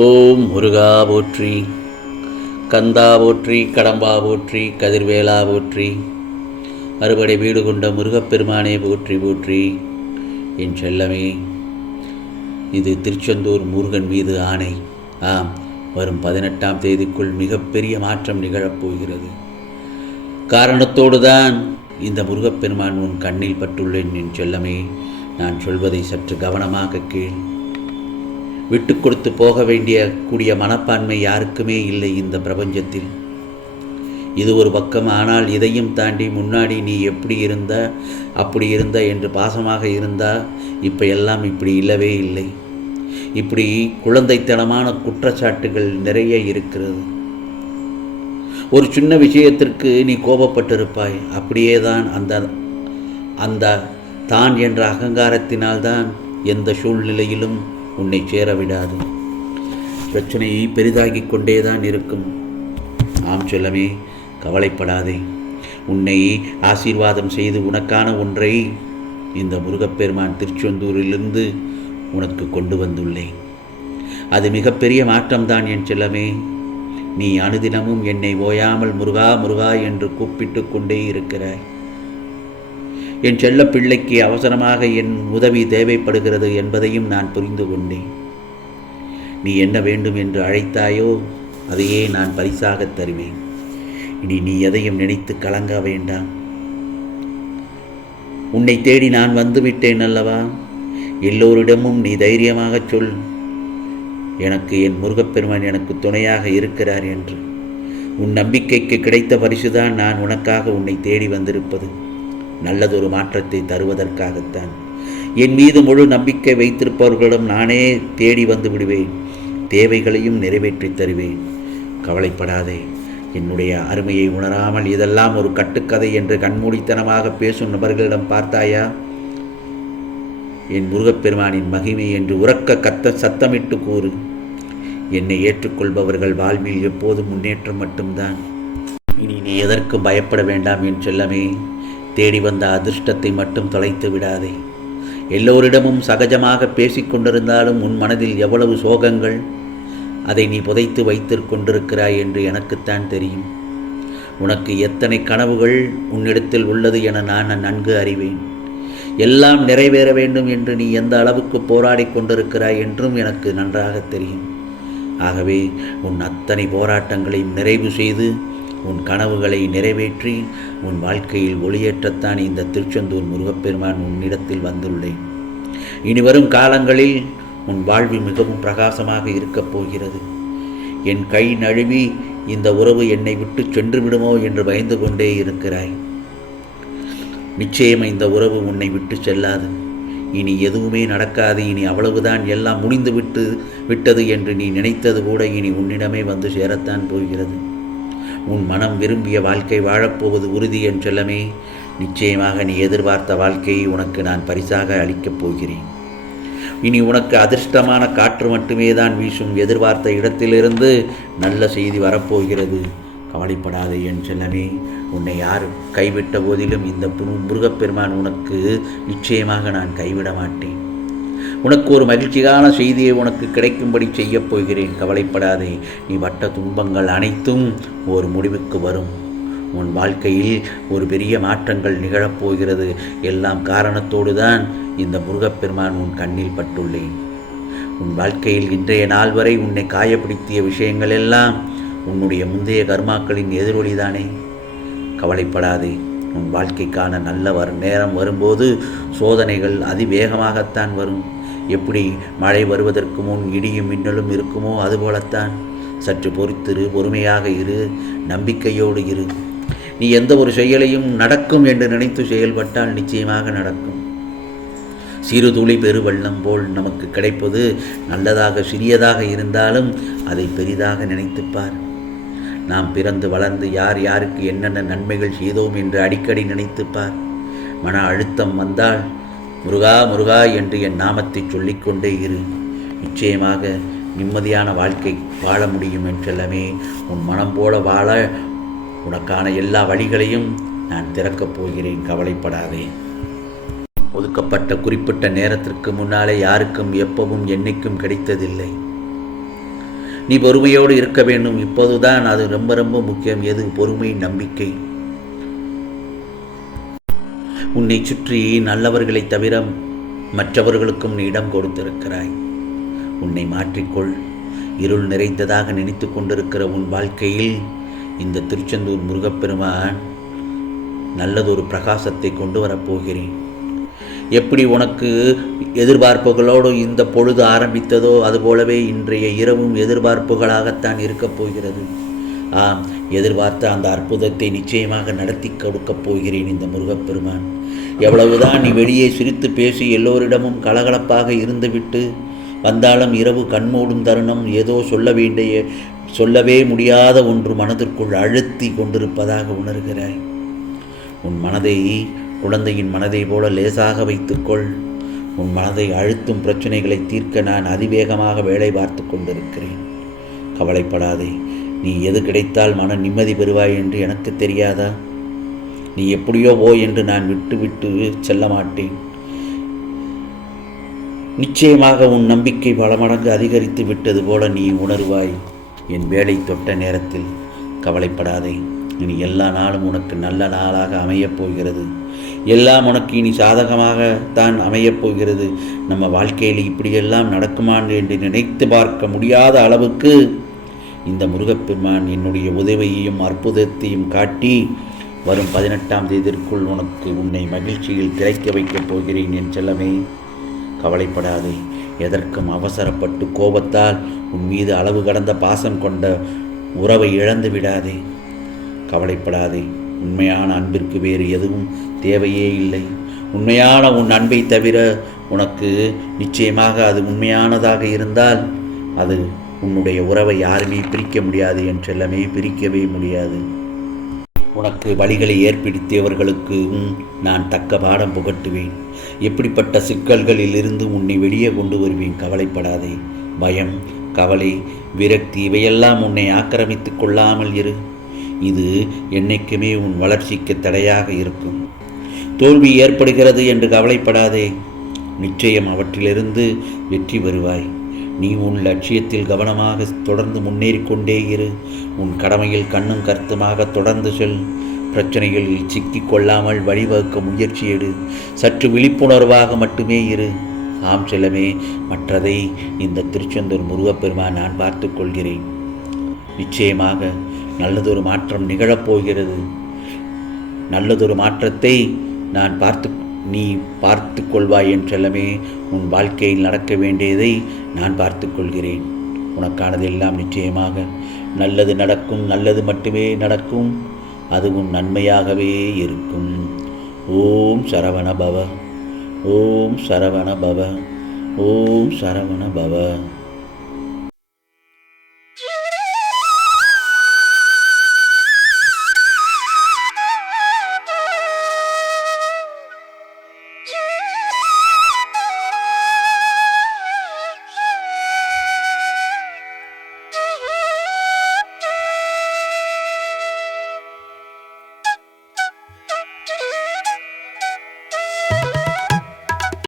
ஓம் முருகா போற்றி, கந்தா போற்றி, கடம்பா போற்றி, கதிர்வேலா போற்றி, அறுபடை வீடு கொண்ட முருகப்பெருமானே போற்றி போற்றி. என் செல்லமே, இது திருச்செந்தூர் முருகன் மீது ஆணை. ஆம், வரும் 18ஆம் தேதிக்குள் மிகப்பெரிய மாற்றம் நிகழப்போகிறது. காரணத்தோடு தான் இந்த முருகப்பெருமான் உன் கண்ணில் பட்டுள்ளேன். என் செல்லமே, நான் சொல்வதை சற்று கவனமாக கேள். விட்டு கொடுத்து போக கூடிய மனப்பான்மை யாருக்குமே இல்லை இந்த பிரபஞ்சத்தில். இது ஒரு பக்கம். ஆனால் இதையும் தாண்டி முன்னாடி நீ எப்படி இருந்த அப்படி இருந்த என்று பாசமாக இருந்தா இப்போ எல்லாம் இப்படி இல்லவே இல்லை. இப்படி குழந்தைத்தனமான குற்றச்சாட்டுகள் நிறைய இருக்கிறது. ஒரு சின்ன விஷயத்திற்கு நீ கோபப்பட்டிருப்பாய். அப்படியே தான் அந்த தான் என்ற அகங்காரத்தினால்தான் எந்த சூழ்நிலையிலும் உன்னை சேரவிடாது. பிரச்சனையை பெரிதாகிக் கொண்டேதான் இருக்கும். ஆம் செல்லமே, கவலைப்படாதே. உன்னை ஆசீர்வாதம் செய்து உனக்கான ஒன்றை இந்த முருகப்பெருமான் திருச்செந்தூரிலிருந்து உனக்கு கொண்டு வந்துள்ளேன். அது மிகப்பெரிய மாற்றம்தான் என் செல்லமே. நீ அனுதினமும் என்னை ஓயாமல் முருகா முருகா என்று கூப்பிட்டு கொண்டே இருக்கிறாய். என் செல்ல பிள்ளைக்கு அவசரமாக என் உதவி தேவைப்படுகிறது என்பதையும் நான் புரிந்து கொண்டேன். நீ என்ன வேண்டும் என்று அழைத்தாயோ அதையே நான் பரிசாக தருவேன். இனி நீ எதையும் நினைத்து கலங்க வேண்டாம். உன்னை தேடி நான் வந்துவிட்டேன் அல்லவா? எல்லோரிடமும் நீ தைரியமாக சொல், எனக்கு என் முருகப்பெருமான் எனக்கு துணையாக இருக்கிறார் என்று. உன் நம்பிக்கைக்கு கிடைத்த பரிசுதான் நான் உனக்காக உன்னை தேடி வந்திருப்பது. நல்லதொரு மாற்றத்தை தருவதற்காகத்தான். என் மீது முழு நம்பிக்கை வைத்திருப்பவர்களிடம் நானே தேடி வந்து விடுவேன். தேவைகளையும் நிறைவேற்றி தருவேன். கவலைப்படாதே. என்னுடைய அருமையை உணராமல் இதெல்லாம் ஒரு கட்டுக்கதை என்று கண்மூடித்தனமாக பேசும் நபர்களிடம் பார்த்தாயா? என் முருகப்பெருமானின் மகிமை என்று உரக்க சத்தமிட்டு கூறு. என்னை ஏற்றுக்கொள்பவர்கள் வாழ்வில் எப்போதும் முன்னேற்றம் மட்டும்தான். இனி நீ எதற்கும் பயப்பட வேண்டாம் என் செல்லமே. தேடி வந்த அதிர்ஷ்டத்தை மட்டும் தொலைத்து விடாதே. எல்லோரிடமும் சகஜமாக பேசிக்கொண்டிருந்தாலும் உன் மனதில் எவ்வளவு சோகங்கள், அதை நீ புதைத்து வைத்து கொண்டிருக்கிறாய் என்று எனக்குத்தான் தெரியும். உனக்கு எத்தனை கனவுகள் உன்னிடத்தில் உள்ளது என நான் நன்கு அறிவேன். எல்லாம் நிறைவேற வேண்டும் என்று நீ எந்த அளவுக்கு போராடி கொண்டிருக்கிறாய் என்றும் எனக்கு நன்றாக தெரியும். ஆகவே உன் அத்தனை போராட்டங்களையும் நிறைவு செய்து உன் கனவுகளை நிறைவேற்றி உன் வாழ்க்கையில் ஒளியேற்றத்தான் இந்த திருச்செந்தூர் முருகப்பெருமான் உன்னிடத்தில் வந்துள்ளேன். இனி வரும் காலங்களில் உன் வாழ்வு மிகவும் பிரகாசமாக இருக்கப் போகிறது. என் கை நழுவி இந்த உறவு என்னை விட்டு சென்று விடுமோ என்று பயந்து கொண்டே இருக்கிறாய். நிச்சயம் இந்த உறவு உன்னை விட்டு செல்லாது. இனி எதுவுமே நடக்காது. இனி அவ்வளவுதான், எல்லாம் முடிந்து விட்டது என்று நீ நினைத்தது கூட இனி உன்னிடமே வந்து சேரத்தான் போகிறது. உன் மனம் விரும்பிய வாழ்க்கை வாழப்போவது உறுதி என் செல்லமே. நிச்சயமாக நீ எதிர்பார்த்த வாழ்க்கையை உனக்கு நான் பரிசாக அளிக்கப் போகிறேன். இனி உனக்கு அதிர்ஷ்டமான காற்று மட்டுமே தான் வீசும். எதிர்பார்த்த இடத்திலிருந்து நல்ல செய்தி வரப்போகிறது. கவலைப்படாதே என் செல்லமே. உன்னை யார் கைவிட்ட போதிலும் இந்த முருகப்பெருமான் உனக்கு நிச்சயமாக நான் கைவிட மாட்டேன். உனக்கு ஒரு மகிழ்ச்சியான செய்தியை உனக்கு கிடைக்கும்படி செய்யப் போகிறேன். கவலைப்படாதே. நீ பட்ட துன்பங்கள் அனைத்தும் ஒரு முடிவுக்கு வரும். உன் வாழ்க்கையில் ஒரு பெரிய மாற்றங்கள் நிகழப்போகிறது. எல்லாம் காரணத்தோடு தான் இந்த முருகப்பெருமான் உன் கண்ணில் பட்டுள்ளேன். உன் வாழ்க்கையில் இன்றைய நாள் வரை உன்னை காயப்படுத்திய விஷயங்கள் எல்லாம் உன்னுடைய முந்தைய கர்மாக்களின் எதிரொலிதானே. கவலைப்படாதே. உன் வாழ்க்கைக்கான நல்ல நேரம் வரும்போது சோதனைகள் அதிவேகமாகத்தான் வரும். எப்படி மழை வருவதற்கு முன் இடியும் மின்னலும் இருக்குமோ அதுபோலத்தான். சற்று பொறுத்திரு, பொறுமையாக இரு, நம்பிக்கையோடு இரு. நீ எந்த ஒரு செயலையும் நடக்கும் என்று நினைத்து செயல்பட்டால் நிச்சயமாக நடக்கும். சிறு துளி பெருவெள்ளம் போல் நமக்கு கிடைப்பது நல்லதாக சிறியதாக இருந்தாலும் அதை பெரிதாக நினைத்துப்பார். நாம் பிறந்து வளர்ந்து யார் யாருக்கு என்னென்ன நன்மைகள் செய்தோம் என்று அடிக்கடி நினைத்துப்பார். மன அழுத்தம் வந்தால் முருகா முருகா என்று என் நாமத்தை சொல்லிக்கொண்டே இரு. நிச்சயமாக நிம்மதியான வாழ்க்கை வாழ முடியும் என் செல்லமே. உன் மனம் போல வாழ உனக்கான எல்லா வழிகளையும் நான் திறக்கப் போகிறேன். கவலைப்படாதே. ஒதுக்கப்பட்ட குறிப்பிட்ட நேரத்திற்கு முன்னாலே யாருக்கும் எப்பவும் என்னைக்கும் கிடைத்ததில்லை. நீ பொறுமையோடு இருக்க வேண்டும். இப்போதுதான் அது ரொம்ப ரொம்ப முக்கியம். எது? பொறுமை, நம்பிக்கை. உன்னை சுற்றி நல்லவர்களை தவிர மற்றவர்களுக்கும் நீ இடம் கொடுத்திருக்கிறாய். உன்னை மாற்றிக்கொள். இருள் நிறைந்ததாக நினைத்து கொண்டிருக்கிற உன் வாழ்க்கையில் இந்த திருச்செந்தூர் முருகப்பெருமான் நல்லதொரு பிரகாசத்தை கொண்டு வரப்போகிறேன். எப்படி உனக்கு எதிர்பார்ப்புகளோடு இந்த பொழுது ஆரம்பித்ததோ அதுபோலவே இன்றைய இரவும் எதிர்பார்ப்புகளாகத்தான் இருக்கப் போகிறது. எதிர்பார்த்த அந்த அற்புதத்தை நிச்சயமாக நடத்தி கொடுக்கப் போகிறேன் இந்த முருகப்பெருமான். எவ்வளவுதான் நீ வெளியே சிரித்து பேசி எல்லோரிடமும் கலகலப்பாக இருந்துவிட்டு வந்தாலும் இரவு கண்மூடும் தருணம் ஏதோ சொல்லவே முடியாத ஒன்று மனதிற்குள் அழுத்தி கொண்டிருப்பதாக உணர்கிறாய். உன் மனதை குழந்தையின் மனதை போல லேசாக வைத்துக்கொள். உன் மனதை அழுத்தும் பிரச்சனைகளை தீர்க்க நான் அதிவேகமாக வேலை பார்த்து கொண்டிருக்கிறேன். கவலைப்படாதே. நீ எது கிடைத்தால் மன நிம்மதி பெறுவாய் என்று எனக்கு தெரியாதா? நீ எப்படியோ போ என்று நான் விட்டு செல்ல மாட்டேன். நிச்சயமாக உன் நம்பிக்கை பல மடங்கு அதிகரித்து விட்டது போல நீ உணர்வாய் என் வேலை தொட்ட நேரத்தில். கவலைப்படாதே. இனி எல்லா நாளும் உனக்கு நல்ல நாளாக அமையப் போகிறது. எல்லாம் உனக்கு இனி சாதகமாக தான் அமையப் போகிறது. நம்ம வாழ்க்கையில் இப்படியெல்லாம் நடக்குமான் என்று நினைத்து பார்க்க முடியாத அளவுக்கு இந்த முருகப்பெருமான் என்னுடைய உதவியையும் அற்புதத்தையும் காட்டி வரும் 18ஆம் தேதிக்குள் உன்னை மகிழ்ச்சியில் திளைக்க வைக்கப் போகிறேன் என் செல்லமே. கவலைப்படாதே. எதற்கும் அவசரப்பட்டு கோபத்தால் உன் மீது அளவு கடந்த பாசம் கொண்ட உறவை இழந்து விடாதே. கவலைப்படாதே. உண்மையான அன்பிற்கு வேறு எதுவும் தேவையே இல்லை. உண்மையான உன் அன்பை தவிர உனக்கு நிச்சயமாக அது உண்மையானதாக இருந்தால் அது உன்னுடைய உறவை யாருமே பிரிக்க முடியாது என் செல்லமே, பிரிக்கவே முடியாது. உனக்கு வழிகளை ஏற்படுத்தியவர்களுக்கு நான் தக்க பாடம் புகட்டுவேன். எப்படிப்பட்ட சிக்கல்களில் இருந்து உன்னை வெளியே கொண்டு வருவேன். கவலைப்படாதே. பயம், கவலை, விரக்தி இவையெல்லாம் உன்னை ஆக்கிரமித்து கொள்ளாமல் இரு. இது என்னைக்குமே உன் வளர்ச்சிக்கு தடையாக இருக்கும். தோல்வி ஏற்படுகிறது என்று கவலைப்படாதே. நிச்சயம் அவற்றிலிருந்து வெற்றி பெறுவாய். நீ உன் லட்சியத்தில் கவனமாக தொடர்ந்து முன்னேறிக்கொண்டே இரு. உன் கடமையில் கண்ணும் கருத்துமாக தொடர்ந்து செல். பிரச்சனைகளில் சிக்கிக் கொள்ளாமல் வழிவகுக்க முயற்சி எடு. சற்று விழிப்புணர்வாக மட்டுமே இரு. ஆம் செல்லமே, மற்றதை இந்த திருச்செந்தூர் முருகப்பெருமான் நான் பார்த்து கொள்கிறேன். நிச்சயமாக நல்லதொரு மாற்றம் நிகழப்போகிறது. நல்லதொரு மாற்றத்தை நீ பார்த்து கொள்வாய் என் செல்லமே. உன் வாழ்க்கையில் நடக்க வேண்டியதை நான் பார்த்து கொள்கிறேன். உனக்கானதெல்லாம் நிச்சயமாக நல்லது நடக்கும். நல்லது மட்டுமே நடக்கும். அதுவும் நன்மையாகவே இருக்கும். ஓம் சரவண பவ. ஓம் சரவண பவ. ஓம் சரவண பவ.